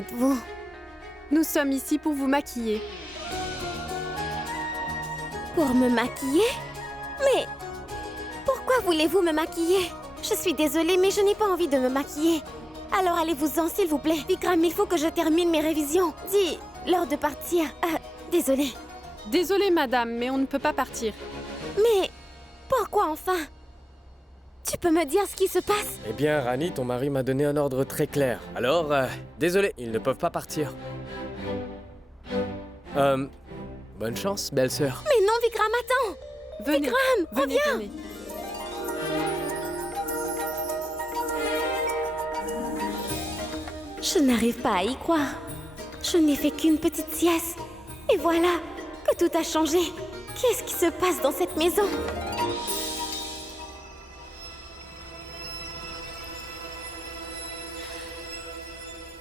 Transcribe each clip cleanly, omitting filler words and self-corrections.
êtes-vous? Nous sommes ici pour vous maquiller. Pour me maquiller? Mais pourquoi voulez-vous me maquiller? Je suis désolée, mais je n'ai pas envie de me maquiller. Alors allez-vous-en, s'il vous plaît. Vikram, il faut que je termine mes révisions. Dis, l'heure de partir. Désolée. Désolée, madame, mais on ne peut pas partir. Mais pourquoi enfin? Tu peux me dire ce qui se passe? Eh bien, Rani, ton mari m'a donné un ordre très clair. Alors, désolé, ils ne peuvent pas partir. Bonne chance, belle-sœur. Mais non, Vikram, attends! Venez, Vikram, venez, reviens! venez. Je n'arrive pas à y croire. Je n'ai fait qu'une petite sieste. Et voilà que tout a changé. Qu'est-ce qui se passe dans cette maison?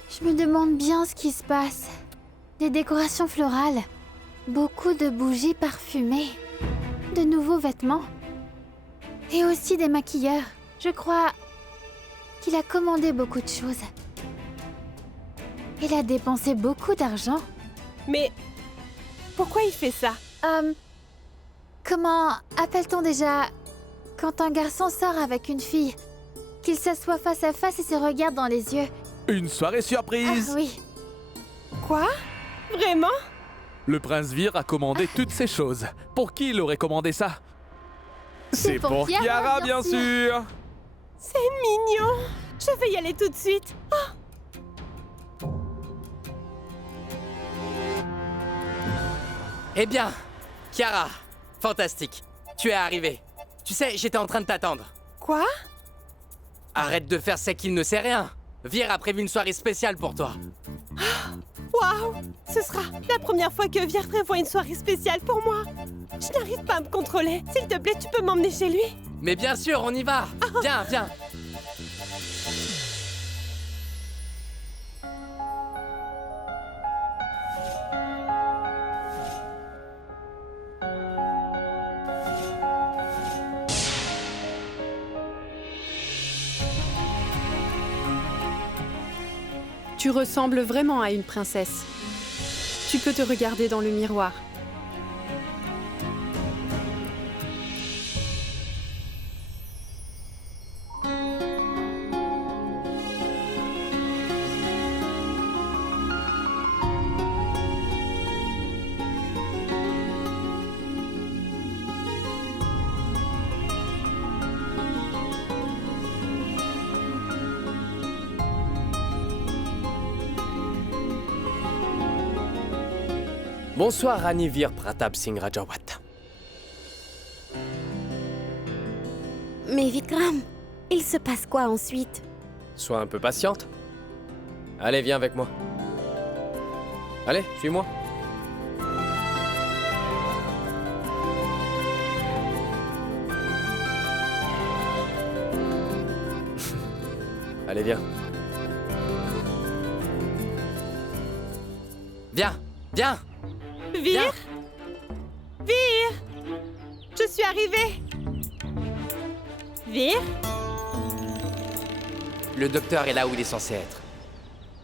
Je me demande bien ce qui se passe. Des décorations florales, beaucoup de bougies parfumées, de nouveaux vêtements et aussi des maquilleurs. Je crois qu'il a commandé beaucoup de choses. Il a dépensé beaucoup d'argent. Mais pourquoi il fait ça? Comment appelle-t-on déjà quand un garçon sort avec une fille, qu'il s'assoit face à face et se regarde dans les yeux? Une soirée surprise! Ah oui. Quoi? Vraiment? Le prince Vir a commandé toutes ces choses. Pour qui il aurait commandé ça? C'est pour Kiara, bien sûr! C'est mignon! Je vais y aller tout de suite. Eh bien, Kiara, fantastique. Tu es arrivée. Tu sais, j'étais en train de t'attendre. Quoi? Arrête de faire c'est qu'il ne sait rien. Vir a prévu une soirée spéciale pour toi. Waouh! Ce sera la première fois que Vir prévoit une soirée spéciale pour moi. Je n'arrive pas à me contrôler. S'il te plaît, tu peux m'emmener chez lui? Mais bien sûr, on y va. Viens, viens. Tu ressembles vraiment à une princesse. Tu peux te regarder dans le miroir. Bonsoir, Rani Vir Pratap Singh Rajawat. Mais Vikram, il se passe quoi ensuite? Sois un peu patiente. Allez, viens avec moi. Allez, suis-moi. Allez, viens. Viens, viens. Vir? Viens. Vir! Je suis arrivée! Vir? Le docteur est là où il est censé être.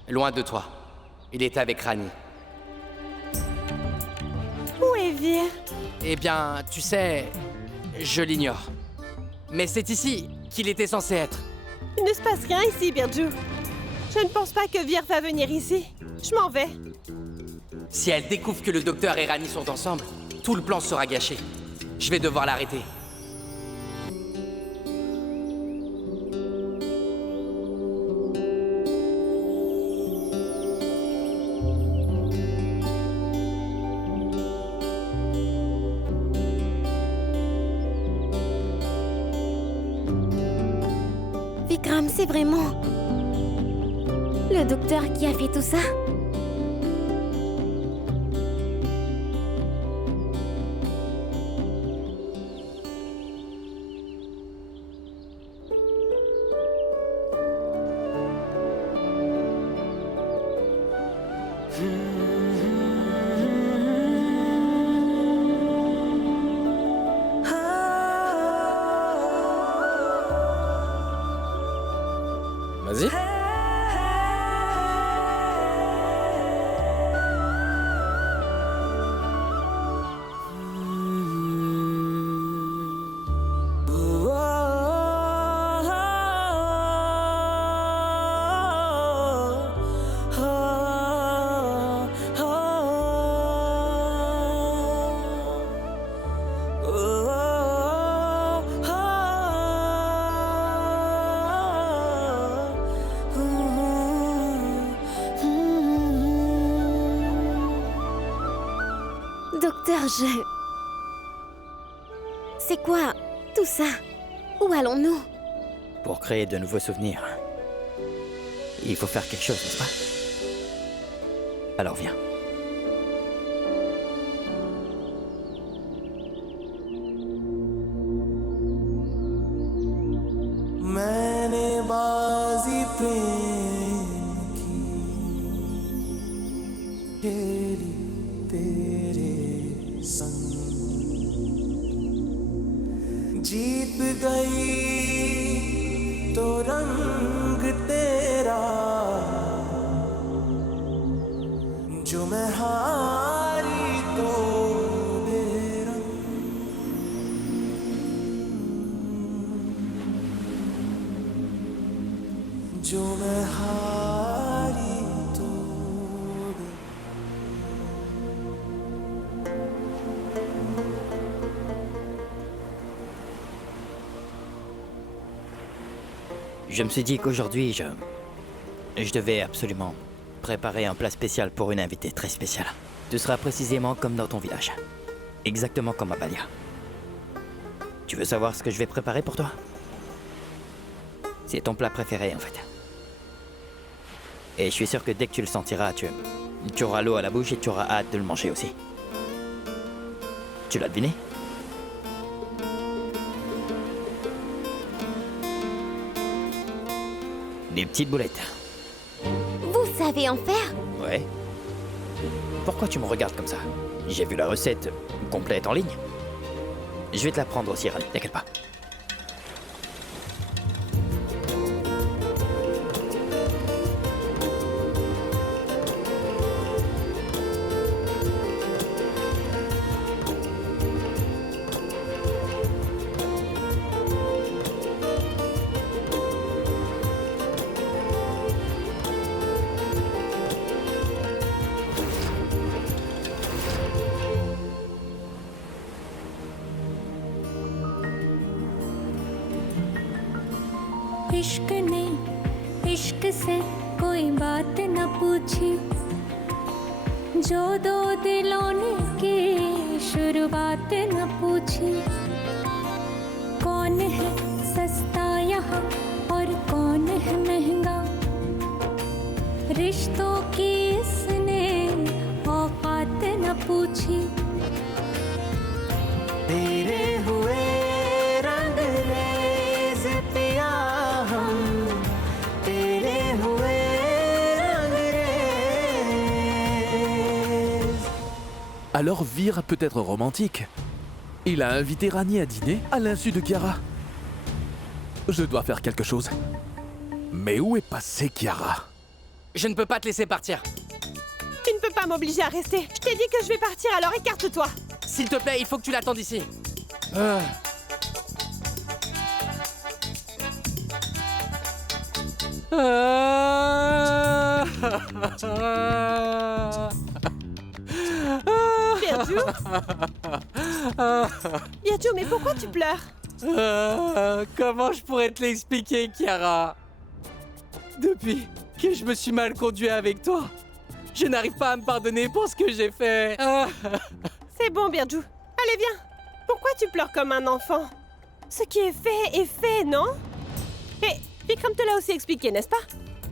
Loin de toi. Il est avec Rani. Où est Vir? Eh bien, tu sais, je l'ignore. Mais c'est ici qu'il était censé être. Il ne se passe rien ici, Birju. Je ne pense pas que Vir va venir ici. Je m'en vais. Si elle découvre que le docteur et Rani sont ensemble, tout le plan sera gâché. Je vais devoir l'arrêter. Vikram, c'est vraiment le docteur qui a fait tout ça? Vas-y. Docteur, C'est quoi tout ça? Où allons-nous? Pour créer de nouveaux souvenirs, il faut faire quelque chose, n'est-ce pas? Alors viens. मैंने बाजी प्रेम की खेली तेरे संग जीत गई तो रंग तेरा जो मैं हारी तो बेरंग जो मैं हारी तो Je me suis dit qu'aujourd'hui, je devais absolument préparer un plat spécial pour une invitée très spéciale. Tu seras précisément comme dans ton village. Exactement comme à Balia. Tu veux savoir ce que je vais préparer pour toi? C'est ton plat préféré, en fait. Et je suis sûr que dès que tu le sentiras, tu auras l'eau à la bouche et tu auras hâte de le manger aussi. Tu l'as deviné? Des petites boulettes. Vous savez en faire? Ouais. Pourquoi tu me regardes comme ça? J'ai vu la recette complète en ligne. Je vais te la prendre aussi, Rani, t'inquiète pas. इश्क ने इश्क से कोई बात न पूछी जो दो दिलों ने की शुरुआत न पूछी कौन है सस्ता यहाँ और कौन है महंगा रिश्तों की इसने औकात न पूछी तेरे हुए रंग रेज़ पिया हम तेरे हुए रंग rays. Alors Vir peut être romantique. Il a invité Rani à dîner à l'insu de Kiara. Je dois faire quelque chose. Mais où est passée Kiara? Je ne peux pas te laisser partir. Tu ne peux pas m'obliger à rester. Je t'ai dit que je vais partir, alors écarte-toi. S'il te plaît, il faut que tu l'attendes ici. Birju Birju, mais pourquoi tu pleures? Comment je pourrais te l'expliquer, Kiara? Depuis que je me suis mal conduit avec toi, je n'arrive pas à me pardonner pour ce que j'ai fait. C'est bon, Birju. Allez, viens. Pourquoi tu pleures comme un enfant? Ce qui est fait, non? Et Vikram te l'a aussi expliqué, n'est-ce pas?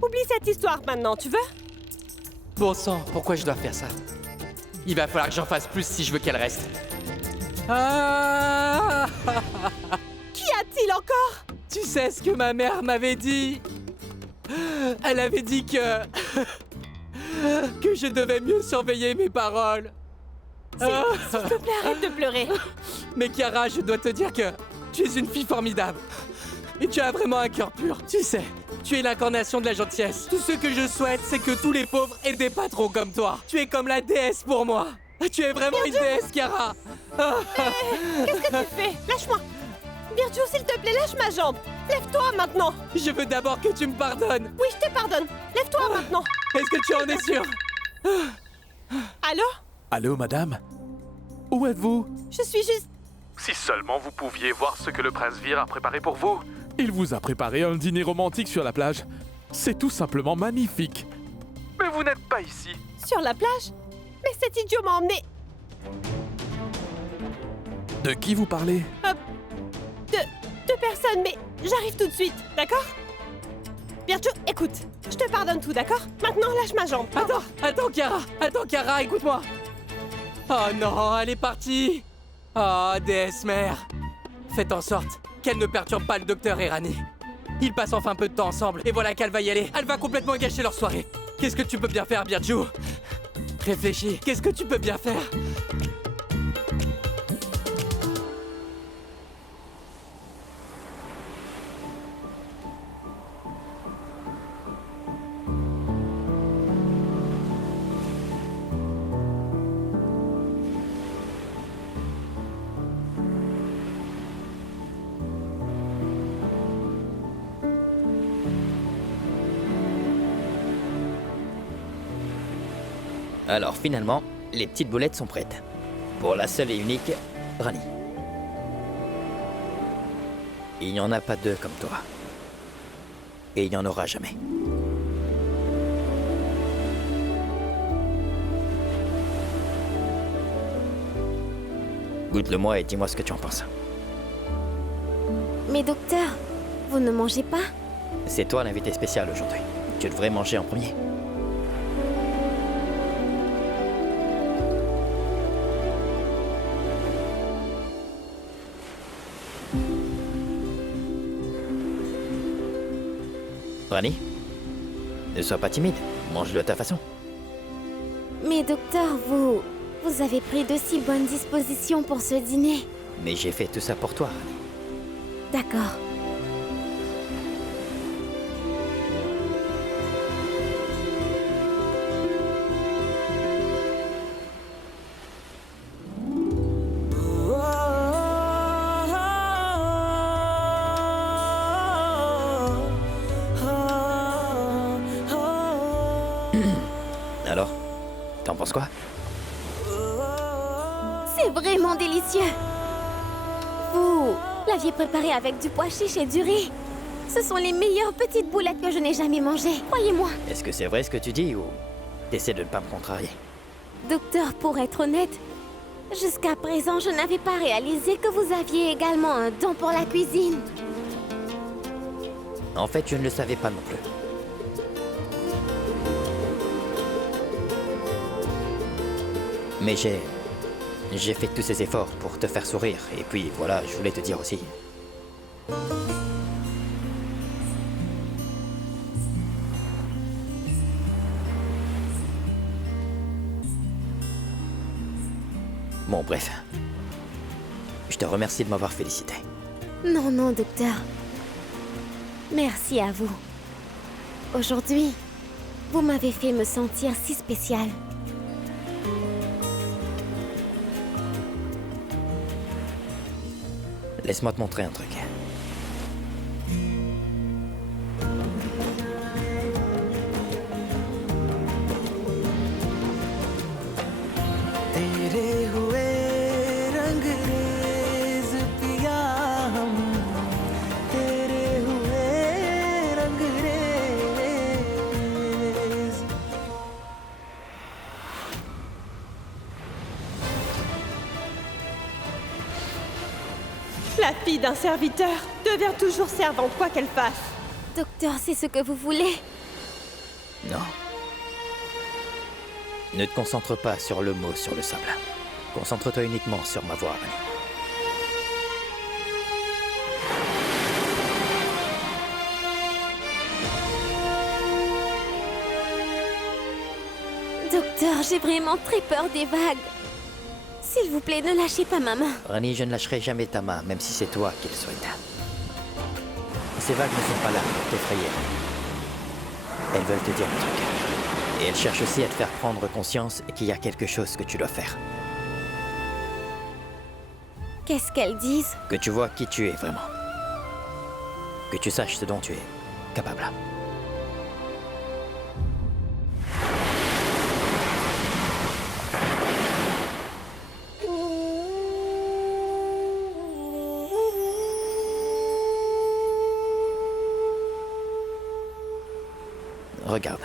Oublie cette histoire maintenant, tu veux? Bon sang, pourquoi je dois faire ça? Il va falloir que j'en fasse plus si je veux qu'elle reste. Qu'y a-t-il encore? Tu sais ce que ma mère m'avait dit? Elle avait dit que je devais mieux surveiller mes paroles. S'il te plaît, arrête de pleurer. Mais Kiara, je dois te dire que tu es une fille formidable. Et tu as vraiment un cœur pur. Tu sais, tu es l'incarnation de la gentillesse. Tout ce que je souhaite, c'est que tous les pauvres aient des patrons comme toi. Tu es comme la déesse pour moi. Tu es vraiment une déesse, Kiara. Qu'est-ce que tu fais? Lâche-moi. Birju, s'il te plaît, lâche ma jambe. Lève-toi maintenant. Je veux d'abord que tu me pardonnes. Oui, je te pardonne. Lève-toi maintenant. Est-ce que tu en es sûr? Allô? Allô, madame? Où êtes-vous? Je suis juste... Si seulement vous pouviez voir ce que le prince Vir a préparé pour vous. Il vous a préparé un dîner romantique sur la plage. C'est tout simplement magnifique. Mais vous n'êtes pas ici. Sur la plage? Mais cet idiot m'a emmené... De qui vous parlez? De personne, mais j'arrive tout de suite, d'accord? Bientôt, écoute, je te pardonne tout, d'accord? Maintenant, lâche ma jambe. Attends, Chiara, écoute-moi. Oh non, elle est partie. Oh, déesse mère. Faites en sorte qu'elle ne perturbe pas le docteur et Rani. Ils passent enfin un peu de temps ensemble, et voilà qu'elle va y aller. Elle va complètement gâcher leur soirée. Qu'est-ce que tu peux bien faire, Birju? Réfléchis, qu'est-ce que tu peux bien faire? Alors finalement, les petites boulettes sont prêtes. Pour la seule et unique Rani. Il n'y en a pas deux comme toi. Et il n'y en aura jamais. Goûte-le-moi et dis-moi ce que tu en penses. Mais docteur, vous ne mangez pas? C'est toi l'invité spécial aujourd'hui. Tu devrais manger en premier. Rani, ne sois pas timide, mange-le à ta façon. Mais docteur, vous avez pris de si bonnes dispositions pour ce dîner. Mais j'ai fait tout ça pour toi, Rani. D'accord. Alors, t'en penses quoi? C'est vraiment délicieux. Vous l'aviez préparé avec du pois chiche et du riz. Ce sont les meilleures petites boulettes que je n'ai jamais mangées, croyez-moi. Est-ce que c'est vrai ce que tu dis ou t'essaies de ne pas me contrarier? Docteur, pour être honnête, jusqu'à présent, je n'avais pas réalisé que vous aviez également un don pour la cuisine. En fait, je ne le savais pas non plus. Mais j'ai fait tous ces efforts pour te faire sourire. Et puis voilà, je voulais te dire aussi. Bon, bref. Je te remercie de m'avoir félicité. Non, non, docteur. Merci à vous. Aujourd'hui, vous m'avez fait me sentir si spéciale. Laisse-moi te montrer un truc. तेरे हुए रंगरेज पिया हम तेरे हुए Rangrez La fille d'un serviteur devient toujours servante, quoi qu'elle fasse. Docteur, c'est ce que vous voulez? Non. Ne te concentre pas sur le mot sur le sable. Concentre-toi uniquement sur ma voix, Rani. Docteur, j'ai vraiment très peur des vagues. S'il vous plaît, ne lâchez pas ma main. Rani, je ne lâcherai jamais ta main, même si c'est toi qui le souhaites. Ces vagues ne sont pas là pour t'effrayer. Elles veulent te dire un truc. Et elles cherchent aussi à te faire prendre conscience qu'il y a quelque chose que tu dois faire. Qu'est-ce qu'elles disent? Que tu vois qui tu es vraiment. Que tu saches ce dont tu es capable. Regarde.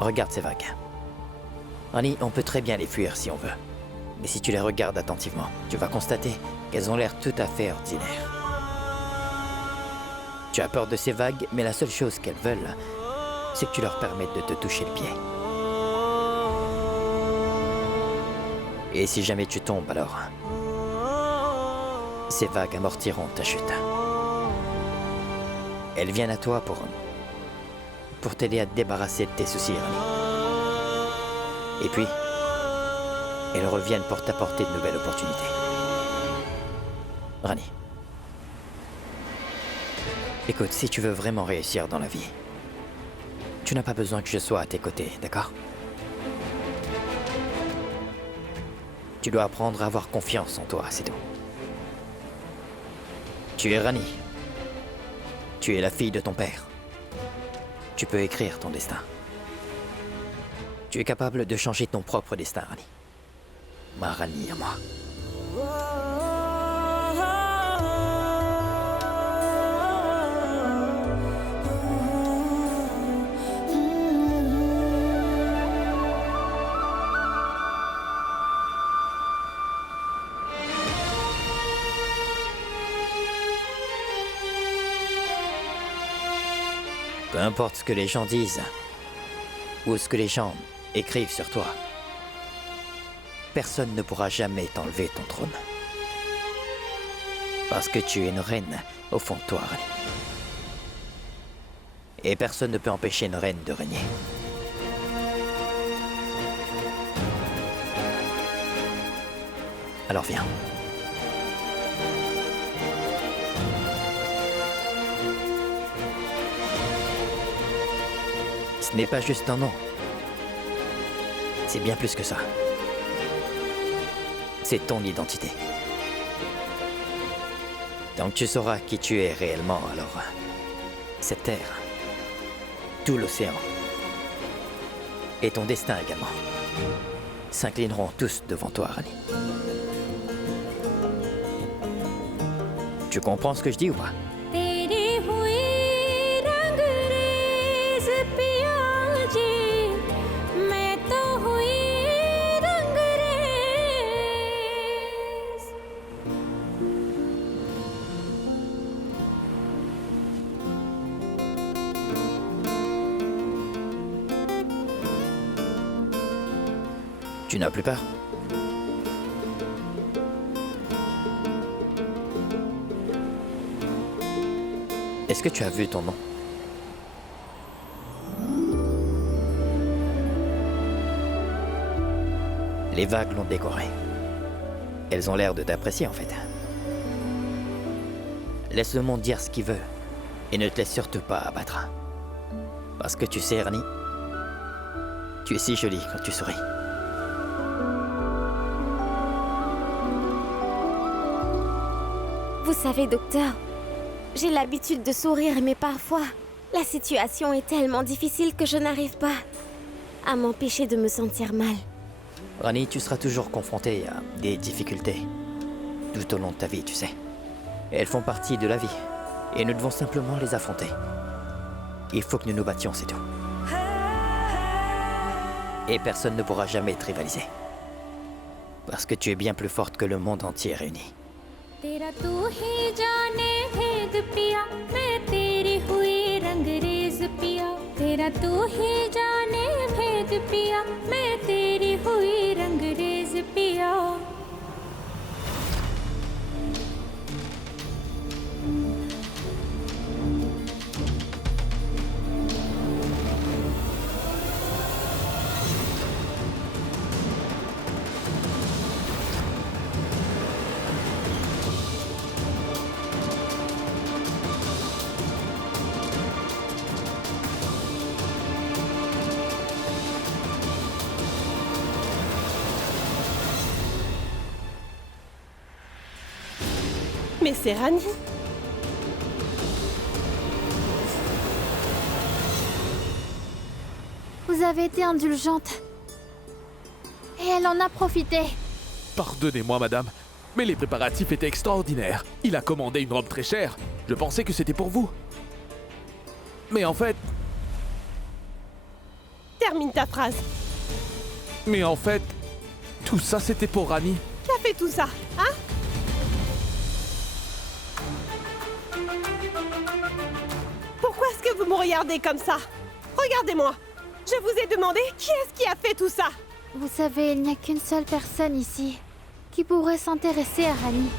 Regarde ces vagues. Rani, on peut très bien les fuir si on veut. Mais si tu les regardes attentivement, tu vas constater qu'elles ont l'air tout à fait ordinaires. Tu as peur de ces vagues, mais la seule chose qu'elles veulent, c'est que tu leur permettes de te toucher le pied. Et si jamais tu tombes, alors, ces vagues amortiront ta chute. Elles viennent à toi pour t'aider à te débarrasser de tes soucis, Rani. Et puis, elles reviennent pour t'apporter de nouvelles opportunités. Rani. Écoute, si tu veux vraiment réussir dans la vie, tu n'as pas besoin que je sois à tes côtés, d'accord? Tu dois apprendre à avoir confiance en toi, c'est tout. Tu es Rani. Tu es la fille de ton père. Tu peux écrire ton destin. Tu es capable de changer ton propre destin, Rani. Ma Rani à moi. Peu importe ce que les gens disent, ou ce que les gens écrivent sur toi, personne ne pourra jamais t'enlever ton trône. Parce que tu es une reine au fond de toi, Rani. Et personne ne peut empêcher une reine de régner. Alors viens. Ce n'est pas juste un nom. C'est bien plus que ça. C'est ton identité. Tant que tu sauras qui tu es réellement, alors cette terre, tout l'océan, et ton destin également, s'inclineront tous devant toi, Rani. Tu comprends ce que je dis ou pas? Tu n'as plus peur? Est-ce que tu as vu ton nom? Les vagues l'ont décoré. Elles ont l'air de t'apprécier en fait. Laisse le monde dire ce qu'il veut et ne te laisse surtout pas abattre. Parce que tu sais, Rani, tu es si jolie quand tu souris. Vous savez, docteur, j'ai l'habitude de sourire, mais parfois, la situation est tellement difficile que je n'arrive pas à m'empêcher de me sentir mal. Rani, tu seras toujours confrontée à des difficultés tout au long de ta vie, tu sais. Elles font partie de la vie et nous devons simplement les affronter. Il faut que nous nous battions, c'est tout. Et personne ne pourra jamais te rivaliser. Parce que tu es bien plus forte que le monde entier réuni. तेरा तू ही जाने भेद पिया मैं तेरी हुई रंगरेज पिया तेरा तू ही जाने भेद पिया मैं तेरी हुई रंगरेज पिया Mais c'est Rani. Vous avez été indulgente. Et elle en a profité. Pardonnez-moi, madame, mais les préparatifs étaient extraordinaires. Il a commandé une robe très chère. Je pensais que c'était pour vous. Mais en fait... Termine ta phrase. Mais en fait, tout ça c'était pour Rani. Qui a fait tout ça, hein? Pourquoi est-ce que vous me regardez comme ça? Regardez-moi. Je vous ai demandé qui est-ce qui a fait tout ça? Vous savez, il n'y a qu'une seule personne ici qui pourrait s'intéresser à Rani.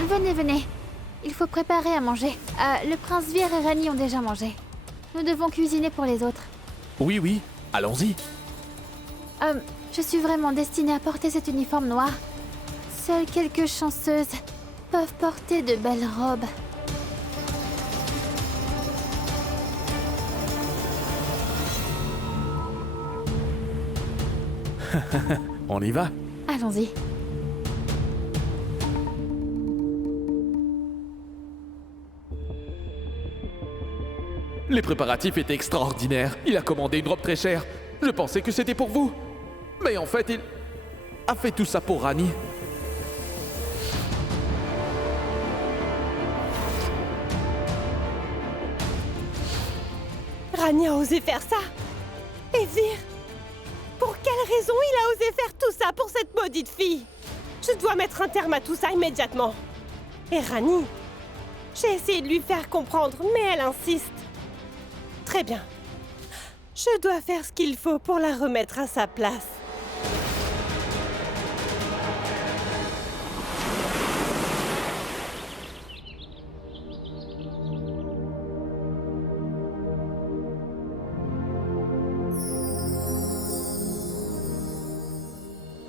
Venez, venez. Il faut préparer à manger. Le prince Vir et Rani ont déjà mangé. Nous devons cuisiner pour les autres. Oui, oui, allons-y. Je suis vraiment destinée à porter cet uniforme noir. Seules quelques chanceuses peuvent porter de belles robes. On y va. Allons-y. Les préparatifs étaient extraordinaires. Il a commandé une robe très chère. Je pensais que c'était pour vous. Mais en fait, il a fait tout ça pour Rani. Rani a osé faire ça? Et Vir? Pour quelle raison il a osé faire tout ça pour cette maudite fille? Je dois mettre un terme à tout ça immédiatement. Et Rani? J'ai essayé de lui faire comprendre, mais elle insiste. Très bien. Je dois faire ce qu'il faut pour la remettre à sa place.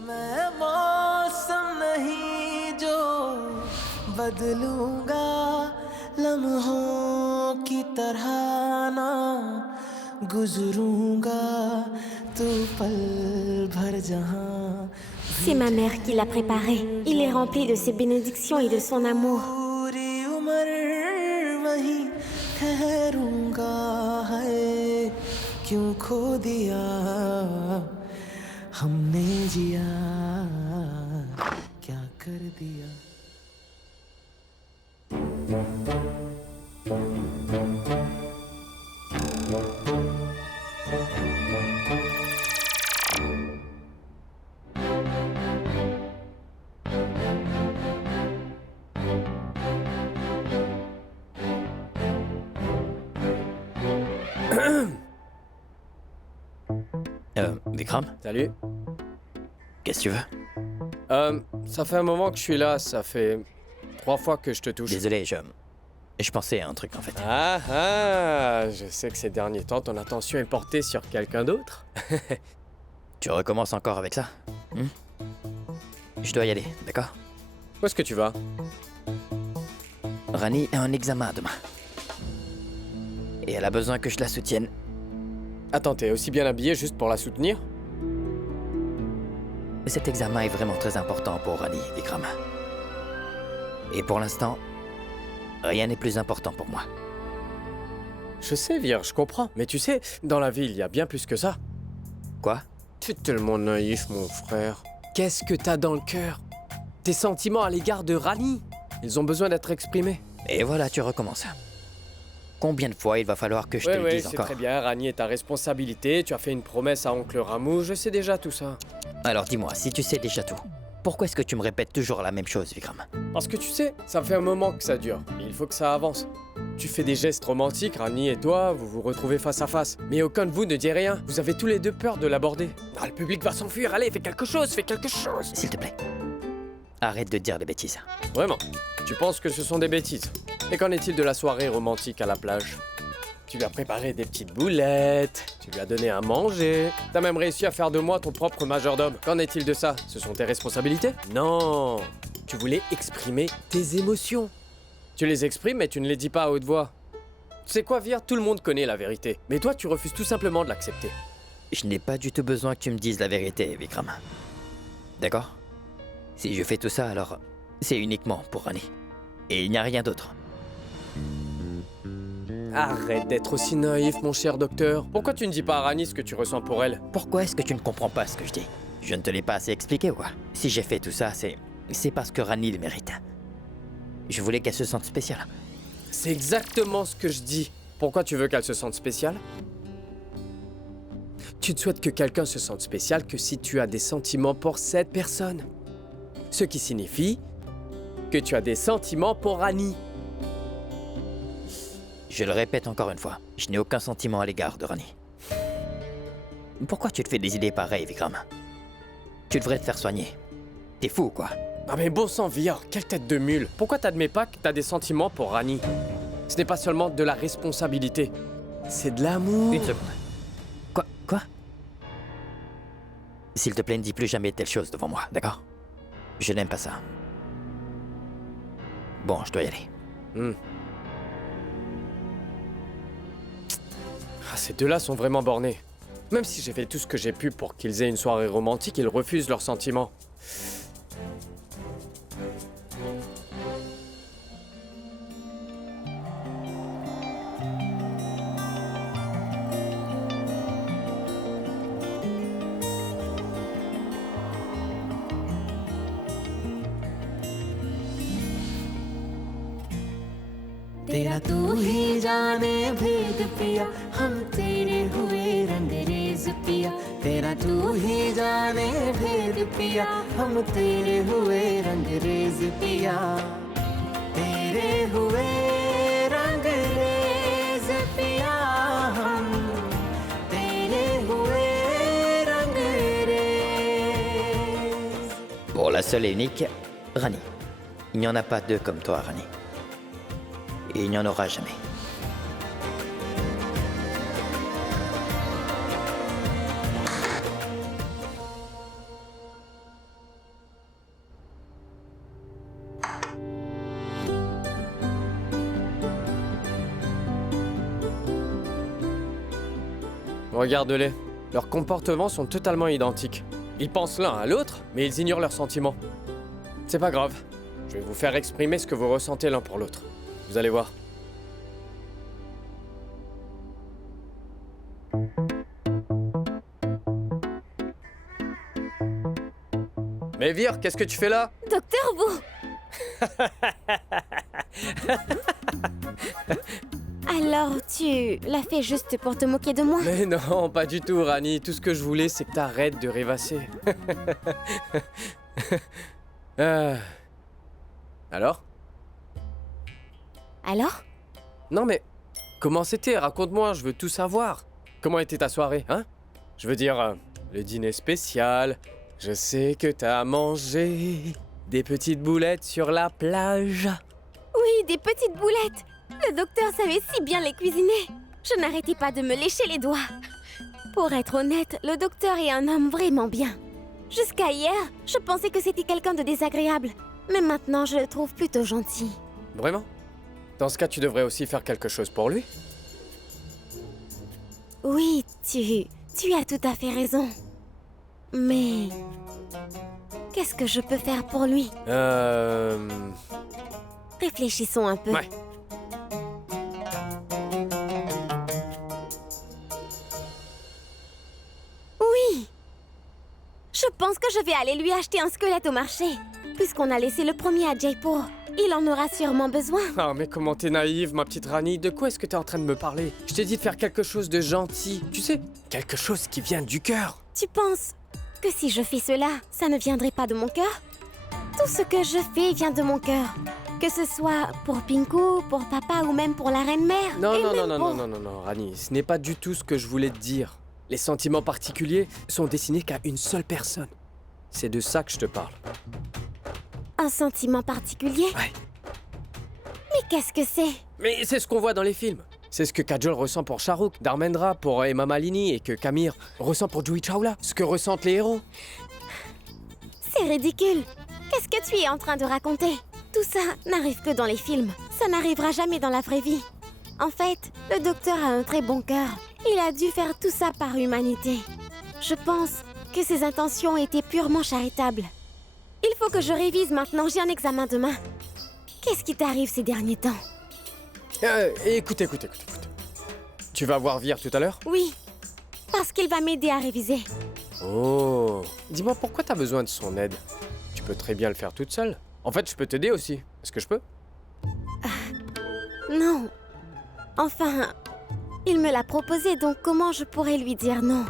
मैं मौसम नहीं जो बदलूंगा लम्हों की तरह ना गुजरूंगा तू पल भर जहां C'est ma mère qui l'a préparé. Il est rempli de ses bénédictions et de son amour. पूरी उम्र वहीं ठहरूंगा है क्यों खो दिया हमने जिया क्या कर दिया Vikram, Salut. qu'est-ce que tu veux? Ça fait un moment que je suis là, ça fait 3 fois que je te touche. Désolé, je pensais à un truc en fait. Je sais que ces derniers temps, ton attention est portée sur quelqu'un d'autre. Tu recommences encore avec ça? Je dois y aller, d'accord? Où est-ce que tu vas? Rani a un examen demain. Et elle a besoin que je la soutienne. Attends, t'es aussi bien habillé juste pour la soutenir? Cet examen est vraiment très important pour Rani, Vikram. Et pour l'instant, rien n'est plus important pour moi. Je sais, Vir, je comprends. Mais tu sais, dans la vie, il y a bien plus que ça. Quoi? Tu es tellement naïf, mon frère. Qu'est-ce que t'as dans le cœur? Tes sentiments à l'égard de Rani, ils ont besoin d'être exprimés. Et voilà, tu recommences. Combien de fois il va falloir que je te le dise c'est encore? très bien, Rani est ta responsabilité, tu as fait une promesse à oncle Ramu, je sais déjà tout ça. Alors dis-moi, si tu sais déjà tout, pourquoi est-ce que tu me répètes toujours la même chose, Vikram? Parce que tu sais, ça fait un moment que ça dure, et il faut que ça avance. Tu fais des gestes romantiques, Rani et toi, vous vous retrouvez face à face. Mais aucun de vous ne dit rien, vous avez tous les deux peur de l'aborder. Ah, le public va s'enfuir, allez, fais quelque chose, fais quelque chose. S'il te plaît, arrête de dire des bêtises. Vraiment, tu penses que ce sont des bêtises? Et qu'en est-il de la soirée romantique à la plage? Tu lui as préparé des petites boulettes, tu lui as donné à manger, t'as même réussi à faire de moi ton propre majordome. Qu'en est-il de ça? Ce sont tes responsabilités? Non, tu voulais exprimer tes émotions. Tu les exprimes mais tu ne les dis pas à haute voix. Tu sais quoi, Vir? Tout le monde connaît la vérité, mais toi tu refuses tout simplement de l'accepter. Je n'ai pas du tout besoin que tu me dises la vérité, Vikram. D'accord? Si je fais tout ça, alors c'est uniquement pour Rani. Et il n'y a rien d'autre. Arrête d'être aussi naïf, mon cher docteur. Pourquoi tu ne dis pas à Rani ce que tu ressens pour elle? Pourquoi est-ce que tu ne comprends pas ce que je dis? Je ne te l'ai pas assez expliqué ou quoi? Si j'ai fait tout ça, c'est C'est parce que Rani le mérite. Je voulais qu'elle se sente spéciale. C'est exactement ce que je dis. Pourquoi tu veux qu'elle se sente spéciale? Tu ne souhaites que quelqu'un se sente spécial que si tu as des sentiments pour cette personne. Ce qui signifie que tu as des sentiments pour Rani. Je le répète encore une fois, je n'ai aucun sentiment à l'égard de Rani. Pourquoi tu te fais des idées pareilles, Vikram? Tu devrais te faire soigner. T'es fou, quoi. Ah mais bon sang, Vir, quelle tête de mule. Pourquoi t'admets pas que t'as des sentiments pour Rani? Ce n'est pas seulement de la responsabilité, c'est de l'amour. Une seconde. Quoi? S'il te plaît, ne dis plus jamais telle chose devant moi, d'accord? Je n'aime pas ça. Bon, je dois y aller. Ah, ces deux-là sont vraiment bornés. Même si j'ai fait tout ce que j'ai pu pour qu'ils aient une soirée romantique, ils refusent leurs sentiments. तेरा तू ही जाने भेद पिया हम तेरे हुए रंगरेज पिया तेरा तू ही जाने भेद पिया हम तेरे हुए रंगरेज पिया तेरे हुए रंगरेज पिया हम तेरे हुए Rangrez. Bon, la seule et unique, Rani. Il n'y en a pas deux comme toi, Rani. Et il n'y en aura jamais. Regarde-les. Leurs comportements sont totalement identiques. Ils pensent l'un à l'autre, mais ils ignorent leurs sentiments. C'est pas grave. Je vais vous faire exprimer ce que vous ressentez l'un pour l'autre. Vous allez voir. Mais Vir, qu'est-ce que tu fais là? Docteur Wu. Alors, tu l'as fait juste pour te moquer de moi? Mais non, pas du tout, Rani. Tout ce que je voulais, c'est que t'arrêtes de rêvasser. Alors? Alors? Non mais, comment c'était? Raconte-moi, je veux tout savoir. Comment était ta soirée, hein? Je veux dire, le dîner spécial. Je sais que t'as mangé des petites boulettes sur la plage. Oui, des petites boulettes. Le docteur savait si bien les cuisiner. Je n'arrêtais pas de me lécher les doigts. Pour être honnête, le docteur est un homme vraiment bien. Jusqu'à hier, je pensais que c'était quelqu'un de désagréable. Mais maintenant, je le trouve plutôt gentil. Vraiment? Dans ce cas, tu devrais aussi faire quelque chose pour lui. Oui, tu as tout à fait raison. Mais... qu'est-ce que je peux faire pour lui? Réfléchissons un peu. Ouais. Oui! Je pense que je vais aller lui acheter un squelette au marché. Puisqu'on a laissé le premier à Jaipur, il en aura sûrement besoin. Ah, mais comment t'es naïve, ma petite Rani. De quoi est-ce que t'es en train de me parler? Je t'ai dit de faire quelque chose de gentil. Tu sais, quelque chose qui vient du cœur. Tu penses que si je fais cela, ça ne viendrait pas de mon cœur? Tout ce que je fais vient de mon cœur. Que ce soit pour Pinku, pour papa ou même pour la reine-mère. Non, Rani, ce n'est pas du tout ce que je voulais te dire. Les sentiments particuliers sont destinés qu'à une seule personne. C'est de ça que je te parle. Un sentiment particulier? Ouais. Mais qu'est-ce que c'est? Mais c'est ce qu'on voit dans les films. C'est ce que Kajol ressent pour Shahrukh, Dharmendra pour Hema Malini et que Kamir ressent pour Juhi Chawla. Ce que ressentent les héros. C'est ridicule. Qu'est-ce que tu es en train de raconter? Tout ça n'arrive que dans les films. Ça n'arrivera jamais dans la vraie vie. En fait, le docteur a un très bon cœur. Il a dû faire tout ça par humanité. Je pense que ses intentions étaient purement charitables. Il faut que je révise maintenant, j'ai un examen demain. Qu'est-ce qui t'arrive ces derniers temps? Écoute. Tu vas voir Vir tout à l'heure? Oui, parce qu'il va m'aider à réviser. Oh, dis-moi pourquoi t'as besoin de son aide? Tu peux très bien le faire toute seule. En fait, je peux t'aider aussi. Est-ce que je peux? Non. Enfin, il me l'a proposé, donc comment je pourrais lui dire non?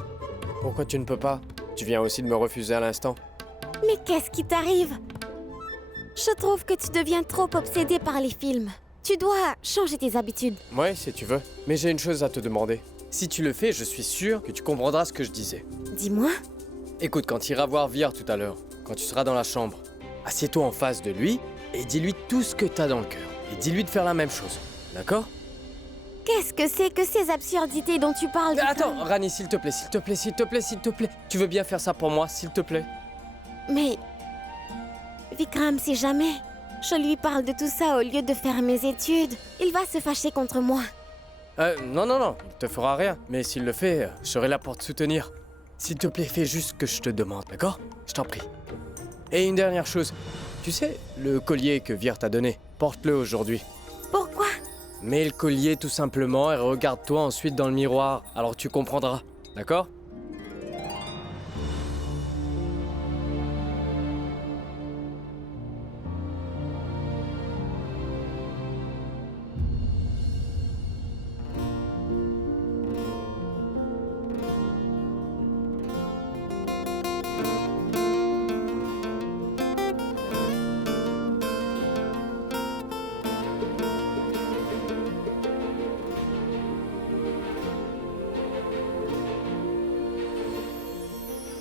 Pourquoi tu ne peux pas? Tu viens aussi de me refuser à l'instant. Mais qu'est-ce qui t'arrive? Je trouve que tu deviens trop obsédé par les films. Tu dois changer tes habitudes. Ouais, si tu veux. Mais j'ai une chose à te demander. Si tu le fais, je suis sûr que tu comprendras ce que je disais. Dis-moi. Écoute, quand tu iras voir Vir tout à l'heure, quand tu seras dans la chambre, assieds-toi en face de lui et dis-lui tout ce que t'as dans le cœur. Et dis-lui de faire la même chose. D'accord? Qu'est-ce que c'est que ces absurdités dont tu parles? Mais attends, Rani, s'il te plaît, s'il te plaît, s'il te plaît, s'il te plaît. Tu veux bien faire ça pour moi, s'il te plaît? Mais... Vikram, si jamais je lui parle de tout ça au lieu de faire mes études, il va se fâcher contre moi. Non, non, non, il te fera rien. Mais s'il le fait, je serai là pour te soutenir. S'il te plaît, fais juste ce que je te demande, d'accord? Je t'en prie. Et une dernière chose. Tu sais, le collier que Vir t'a donné, porte-le aujourd'hui. Pourquoi? Mets le collier tout simplement et regarde-toi ensuite dans le miroir, alors tu comprendras, d'accord?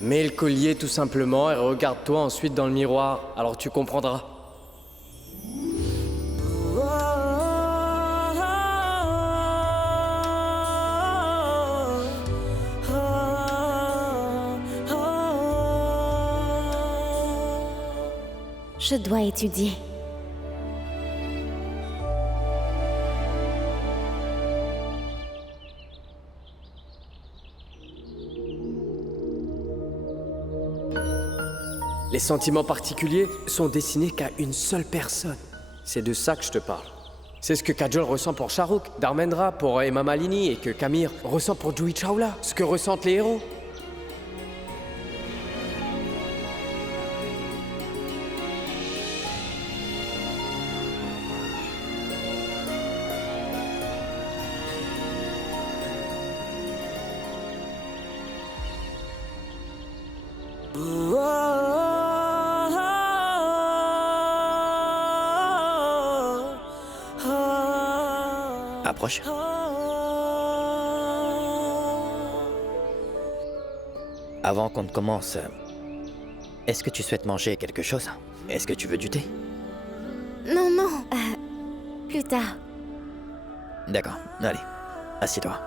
Mets le collier tout simplement et regarde-toi ensuite dans le miroir, alors tu comprendras. Je dois étudier. Les sentiments particuliers sont destinés qu'à une seule personne. C'est de ça que je te parle. C'est ce que Kajol ressent pour Shahrukh, Dharmendra pour Hema Malini et que Kamir ressent pour Juhi Chawla. Ce que ressentent les héros. Approche. Avant qu'on ne commence, est-ce que tu souhaites manger quelque chose? Est-ce que tu veux du thé? Non, non. Plus tard. D'accord, allez, assieds-toi.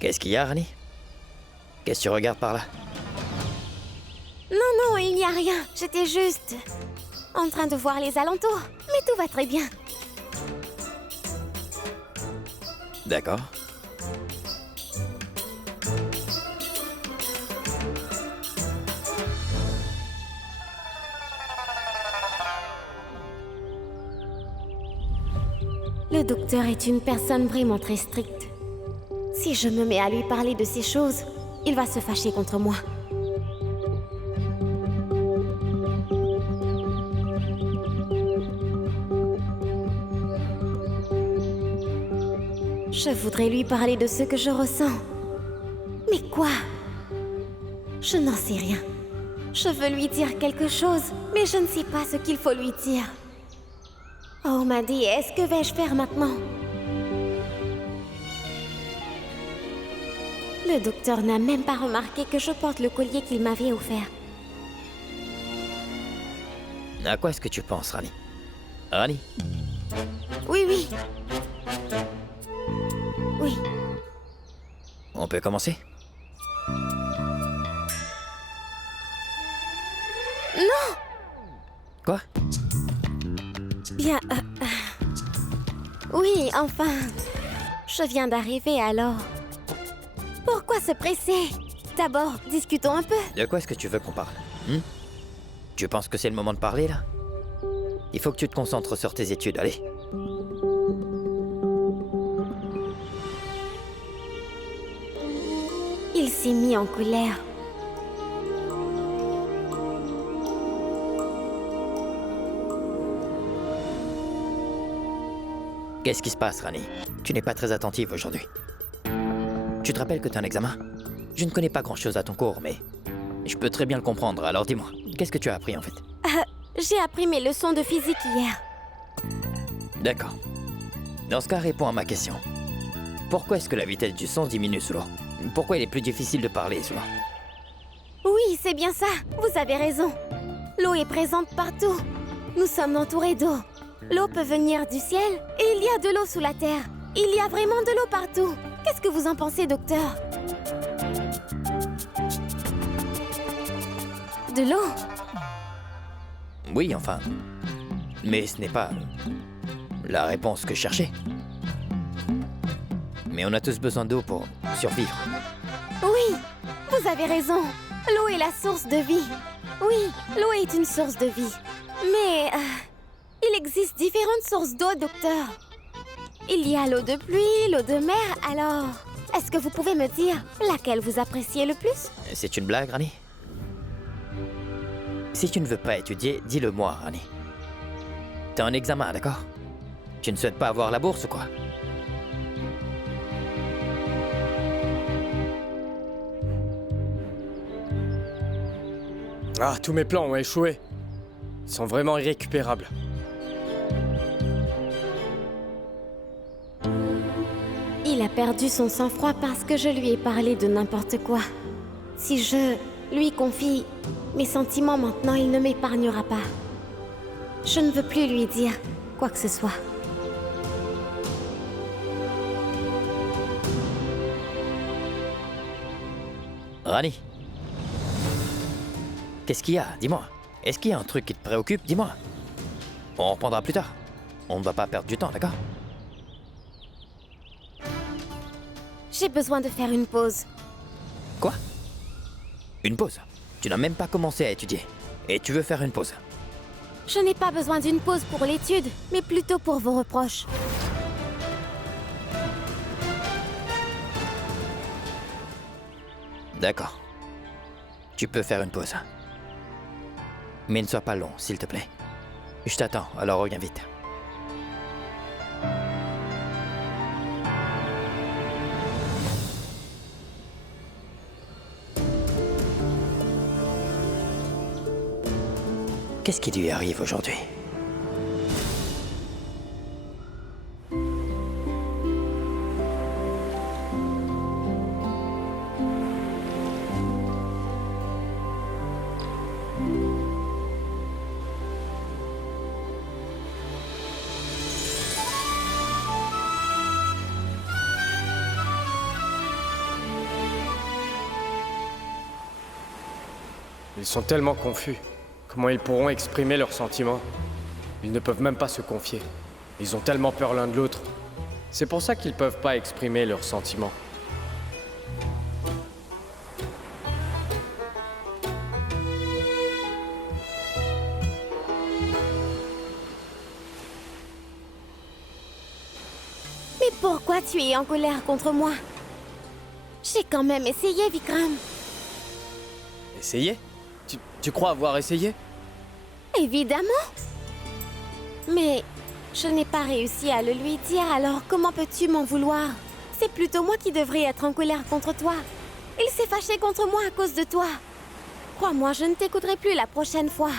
Qu'est-ce qu'il y a, Rani? Qu'est-ce que tu regardes par là? Non, non, il n'y a rien. J'étais juste en train de voir les alentours. Mais tout va très bien. D'accord. Le docteur est une personne vraiment très stricte. Si je me mets à lui parler de ces choses, il va se fâcher contre moi. Je voudrais lui parler de ce que je ressens. Mais quoi? Je n'en sais rien. Je veux lui dire quelque chose, mais je ne sais pas ce qu'il faut lui dire. Oh, Madi, est-ce que vais-je faire maintenant? Le docteur n'a même pas remarqué que je porte le collier qu'il m'avait offert. À quoi est-ce que tu penses, Rani? Rani? Oui, oui. Oui. On peut commencer? Non! Quoi? Bien, oui, enfin... Je viens d'arriver, alors... Pourquoi se presser? D'abord, discutons un peu. De quoi est-ce que tu veux qu'on parle? Tu penses que c'est le moment de parler, là? Il faut que tu te concentres sur tes études, allez. Il s'est mis en colère. Qu'est-ce qui se passe, Rani? Tu n'es pas très attentive aujourd'hui. Tu te rappelles que t'as un examen? Je ne connais pas grand-chose à ton cours, mais je peux très bien le comprendre, alors dis-moi, qu'est-ce que tu as appris en fait? J'ai appris mes leçons de physique hier. D'accord. Dans ce cas, réponds à ma question. Pourquoi est-ce que la vitesse du son diminue sous l'eau? Pourquoi il est plus difficile de parler sous l'eau? Oui, c'est bien ça. Vous avez raison. L'eau est présente partout. Nous sommes entourés d'eau. L'eau peut venir du ciel et il y a de l'eau sous la terre. Il y a vraiment de l'eau partout. Qu'est-ce que vous en pensez, docteur? De l'eau? Oui, enfin... Mais ce n'est pas... la réponse que je cherchais. Mais on a tous besoin d'eau pour survivre. Oui, vous avez raison. L'eau est la source de vie. Oui, l'eau est une source de vie. Mais... il existe différentes sources d'eau, docteur. Il y a l'eau de pluie, l'eau de mer, alors... Est-ce que vous pouvez me dire laquelle vous appréciez le plus? C'est une blague, Rani? Si tu ne veux pas étudier, dis-le-moi, Rani. T'as un examen, d'accord? Tu ne souhaites pas avoir la bourse ou quoi? Ah, tous mes plans ont échoué. Ils sont vraiment irrécupérables. Il a perdu son sang-froid parce que je lui ai parlé de n'importe quoi. Si je lui confie mes sentiments maintenant, il ne m'épargnera pas. Je ne veux plus lui dire quoi que ce soit. Rani, qu'est-ce qu'il y a? Dis-moi. Est-ce qu'il y a un truc qui te préoccupe? Dis-moi. On reprendra plus tard. On ne va pas perdre du temps, d'accord? J'ai besoin de faire une pause. Quoi? Une pause? Tu n'as même pas commencé à étudier. Et tu veux faire une pause? Je n'ai pas besoin d'une pause pour l'étude, mais plutôt pour vos reproches. D'accord. Tu peux faire une pause. Mais ne sois pas long, s'il te plaît. Je t'attends, alors reviens vite. Qu'est-ce qui lui arrive aujourd'hui? Ils sont tellement confus. Comment ils pourront exprimer leurs sentiments? Ils ne peuvent même pas se confier. Ils ont tellement peur l'un de l'autre. C'est pour ça qu'ils ne peuvent pas exprimer leurs sentiments. Mais pourquoi tu es en colère contre moi? J'ai quand même essayé, Vikram. Essayez? Tu crois avoir essayé? Évidemment. Mais je n'ai pas réussi à le lui dire, alors comment peux-tu m'en vouloir? C'est plutôt moi qui devrais être en colère contre toi. Il s'est fâché contre moi à cause de toi. Crois-moi, je ne t'écouterai plus la prochaine fois.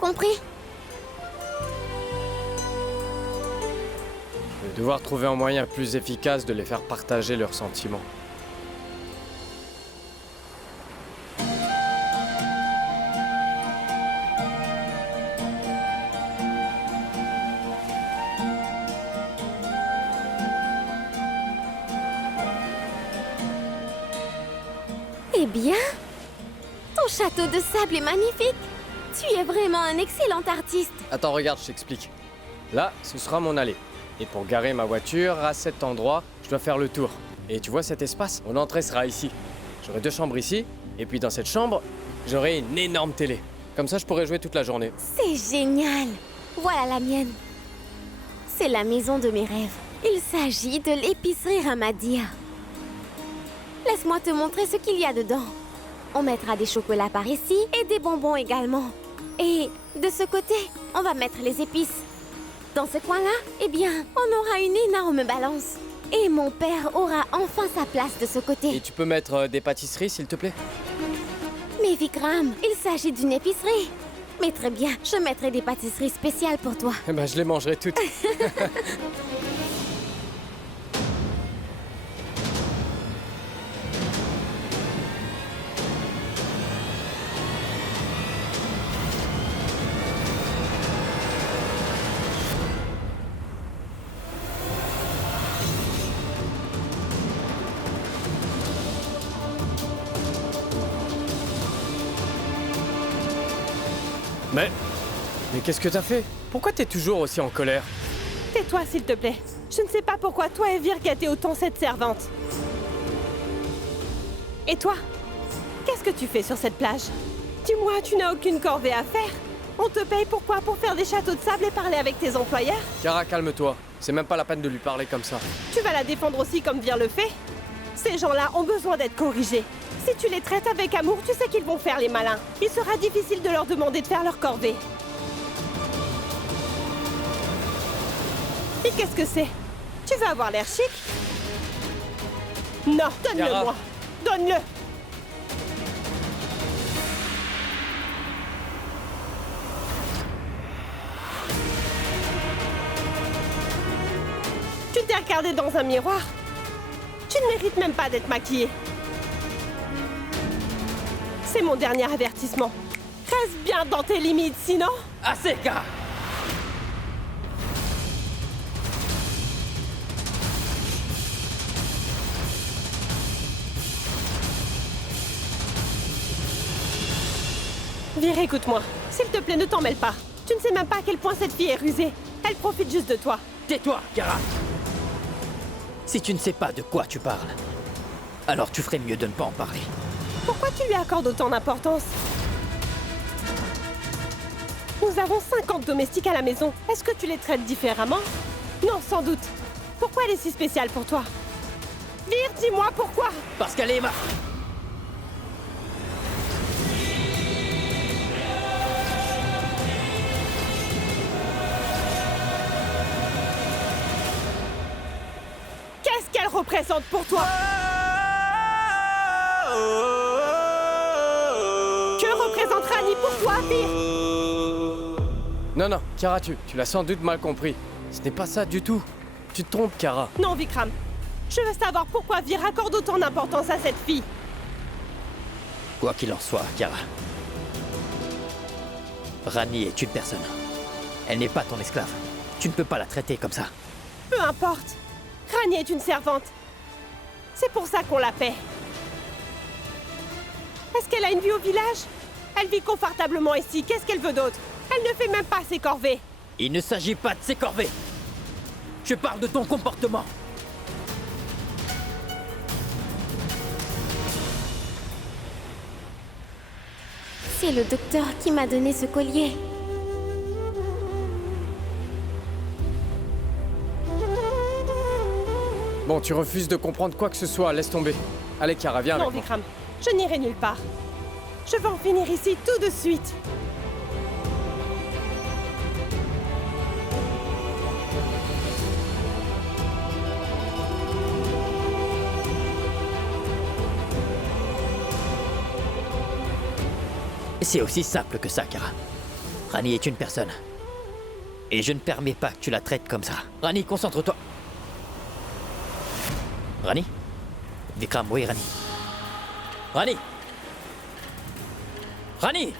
Compris? Je vais devoir trouver un moyen plus efficace de les faire partager leurs sentiments. Eh bien, ton château de sable est magnifique. Tu es vraiment un excellent artiste. Attends, regarde, je t'explique. Là, ce sera mon allée. Et pour garer ma voiture à cet endroit, je dois faire le tour. Et tu vois cet espace? Mon entrée sera ici. J'aurai 2 chambres ici, et puis dans cette chambre, j'aurai une énorme télé. Comme ça, je pourrai jouer toute la journée. C'est génial. Voilà la mienne. C'est la maison de mes rêves. Il s'agit de l'épicerie Ramadia. Laisse-moi te montrer ce qu'il y a dedans. On mettra des chocolats par ici et des bonbons également. Et de ce côté, on va mettre les épices. Dans ce coin-là, eh bien, on aura une énorme balance. Et mon père aura enfin sa place de ce côté. Et tu peux mettre des pâtisseries, s'il te plaît? Mais Vikram, il s'agit d'une épicerie. Mais très bien, je mettrai des pâtisseries spéciales pour toi. Eh ben, je les mangerai toutes. Mais qu'est-ce que t'as fait? Pourquoi t'es toujours aussi en colère? Tais-toi, s'il te plaît. Je ne sais pas pourquoi toi et Vir gâtez autant cette servante. Et toi? Qu'est-ce que tu fais sur cette plage? Dis-moi, tu n'as aucune corvée à faire? On te paye pourquoi? Pour faire des châteaux de sable et parler avec tes employeurs? Kara, calme-toi. C'est même pas la peine de lui parler comme ça. Tu vas la défendre aussi comme Vir le fait? Ces gens-là ont besoin d'être corrigés. Si tu les traites avec amour, tu sais qu'ils vont faire les malins. Il sera difficile de leur demander de faire leur corvée. Et qu'est-ce que c'est? Tu veux avoir l'air chic? Non, donne-le-moi. Donne-le. Tu t'es regardé dans un miroir? Tu ne mérites même pas d'être maquillée. C'est mon dernier avertissement. Reste bien dans tes limites, sinon... Assez, Kara! Vir, écoute-moi. S'il te plaît, ne t'en mêle pas. Tu ne sais même pas à quel point cette fille est rusée. Elle profite juste de toi. Tais-toi, Kara! Si tu ne sais pas de quoi tu parles, alors tu ferais mieux de ne pas en parler. Pourquoi tu lui accordes autant d'importance? Nous avons 50 domestiques à la maison. Est-ce que tu les traites différemment? Non, sans doute. Pourquoi elle est si spéciale pour toi? Vir, dis-moi pourquoi? Parce qu'elle est ma... Qu'est-ce qu'elle représente pour toi? Que représente Rani pour toi, Vir? Non, Kara, tu l'as sans doute mal compris. Ce n'est pas ça du tout. Tu te trompes, Kara. Non, Vikram. Je veux savoir pourquoi Vir accorde autant d'importance à cette fille. Quoi qu'il en soit, Kara, Rani est une personne. Elle n'est pas ton esclave. Tu ne peux pas la traiter comme ça. Peu importe. Rani est une servante. C'est pour ça qu'on la paie. Est-ce qu'elle a une vie au village? Elle vit confortablement ici. Qu'est-ce qu'elle veut d'autre? Elle ne fait même pas ses corvées. Il ne s'agit pas de ses corvées. Je parle de ton comportement. C'est le docteur qui m'a donné ce collier. Bon, tu refuses de comprendre quoi que ce soit. Laisse tomber. Allez, Kara, viens Non, avec moi. Vikram. Je n'irai nulle part. Je veux en finir ici tout de suite. C'est aussi simple que ça, Kara. Rani est une personne. Et je ne permets pas que tu la traites comme ça. Rani, concentre-toi. Rani? Vikram, oui, Rani. Rani! Rani!